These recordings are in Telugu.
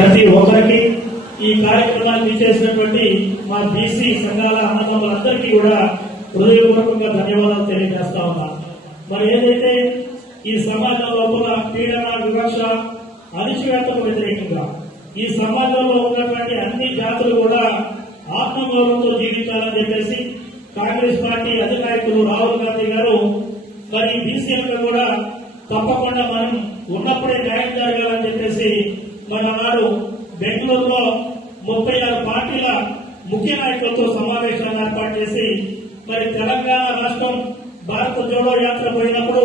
ప్రతి ఒక్కరికి ఈ కార్యక్రమాన్ని చేసినటువంటి మా బీసీ సంఘాల అన్నదమ్ములందరికీ కూడా హృదయపూర్వకంగా ధన్యవాదాలు తెలియజేస్తా ఉన్నా. మరి ఏదైతే ఈ సమాజం లోపల పీడన, వివక్ష, అణిచివేతకు వ్యతిరేకంగా ఈ సమాజంలో ఉన్నటువంటి అన్ని జాతులు కూడా ఆత్మగౌరవంతో జీవించాలని చెప్పేసి కాంగ్రెస్ పార్టీ అధినాయకులు రాహుల్ గాంధీ గారు మరి బీసీలకు కూడా తప్పకుండా మనం ఉన్నప్పుడే న్యాయం జరగాలని చెప్పేసి మన నాడు బెంగళూరులో 36 పార్టీల ముఖ్య నాయకులతో సమావేశాన్ని ఏర్పాటు చేసి మరి తెలంగాణ రాష్ట్రం భారత జోడో యాత్ర పోయినప్పుడు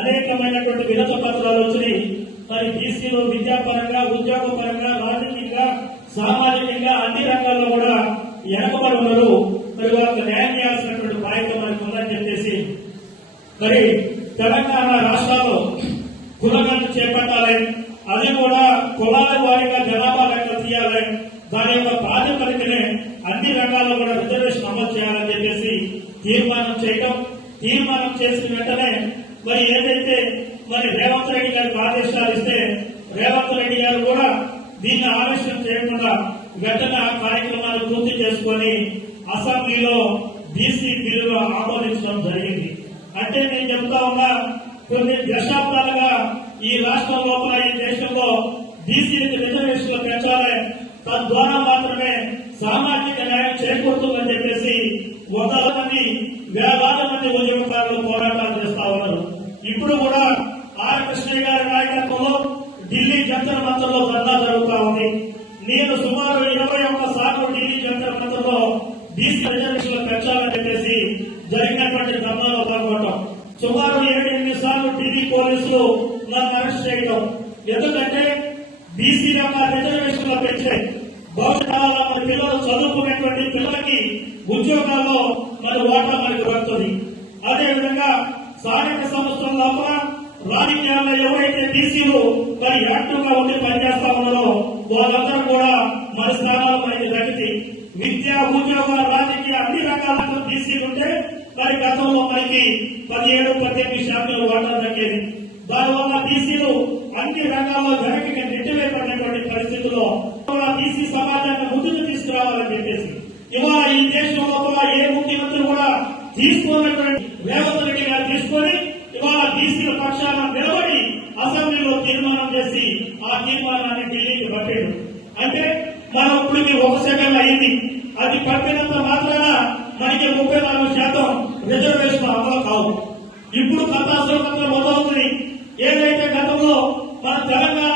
అనేకమైనటువంటి వినతి పత్రాలు వచ్చినాయి. మరి బీసీలో విద్యాపరంగా, ఉద్యోగపరంగా, రాజకీయంగా, సామాజికంగా అన్ని రంగాల్లో కూడా వెనకబడి ఉన్నారు. మరి వాళ్ళకి న్యాయం చేయాల్సినటువంటి బాధ్యత మనకు ఉందని చెప్పేసి మరి తెలంగాణ రాష్ట్రాల్లో కులగణన చేపట్టాలి, అది కూడా కులాల వారీగా జనాభా లెక్క తీయాలి, దాని యొక్క ప్రాతిపదికనే అన్ని రంగాల్లో కూడా రిజర్వేషన్ అమలు చేయాలని చెప్పేసి తీర్మానం చేసిన వెంటనే మరి ఏదైతే మరి రేవంత్ రెడ్డి గారికి ఆదేశాలు ఇస్తే రేవంత్ రెడ్డి గారు కూడా దీన్ని ఆలస్యం చేయకుండా వెంటనే ఆ కార్యక్రమాలు పూర్తి చేసుకుని అసెంబ్లీలో బీసీ బిల్లులు ఆమోదించడం జరిగింది. అంటే నేను చెప్తా ఉన్నా, కొన్ని దశాబ్దాలుగా ఈ రాష్ట్రం లోపల, ఈ దేశంలో బీసీలకు రిజర్వేషన్లు పెంచాలి, తద్వారా మాత్రమే సామాజిక న్యాయం చేకూరుతుందని చెప్పేసి వందల మంది, వేలాది మంది ఉద్యమకారులు పోరాటాలు చేస్తా ఉన్నారు. ఇప్పుడు కూడా ఆర్ కృష్ణయ్య గారి నాయకత్వంలో ఢిల్లీ జంతర్ మంతర్లో ధర్నా జరుగుతా ఉంది. నేను సుమారు 21 సార్లు ఢిల్లీ జంతర్ మంతర్లో బీసీ రిజర్వేషన్లు పెంచాలని చెప్పేసి జరిగినటువంటి ధర్నాలో పాల్గొనడం, సుమారు 7-8 సార్లు ఢిల్లీ పోలీసులు నన్ను అరెస్ట్ చేయడం. ఎందుకంటే బీసీ యొక్క రిజర్వేషన్లు పెంచే భవిష్యత్తులో మన పిల్లలు చదువుకునేటువంటి పిల్లలకి ఉద్యోగాల్లో మన ఓటా మనకు దొరుకుతుంది. అదేవిధంగా స్థానిక సంస్థల లోపల రాజకీయాల్లో ఎవరైతే బీసీలు మరి యాక్టివ్ గా ఉండి పనిచేస్తా ఉన్నారో వాళ్ళందరూ కూడా మన స్థానాలు మనకి దక్కింది. విద్య, ఉద్యోగ, రాజకీయ అన్ని రంగాలకు బీసీలు ఉంటే మరి గతంలో మనకి 17-18% ఓటా దక్కేది. దానివల్ల బీసీలు అన్ని రంగాల్లో వెనక్కి నెట్టివేయబడినటువంటి పరిస్థితుల్లో బీసీ సమాజాన్ని ముందుకు తీసుకురావాలని చెప్పేసి ఇవాళ ఈ దేశం లోపల ఏ ముఖ్యమంత్రి కూడా తీసుకున్నటువంటి రేవంత్ రెడ్డి గారు తీసుకొని ఇవాళ బీసీల పక్షాన నిలబడి అసెంబ్లీలో తీర్మానం చేసి ఆ తీర్మానాన్ని ఢిల్లీకి పట్టాడు. అంటే మనం ఇప్పటికి 1 సెకండ్ అయింది. అది పట్టినంత మాత్రాన మనకి 34% రిజర్వేషన్ అమలు కావు. ఇప్పుడు కథాసులు మొదలవుతుంది. ఏదైతే గతంలో మన తెలంగాణ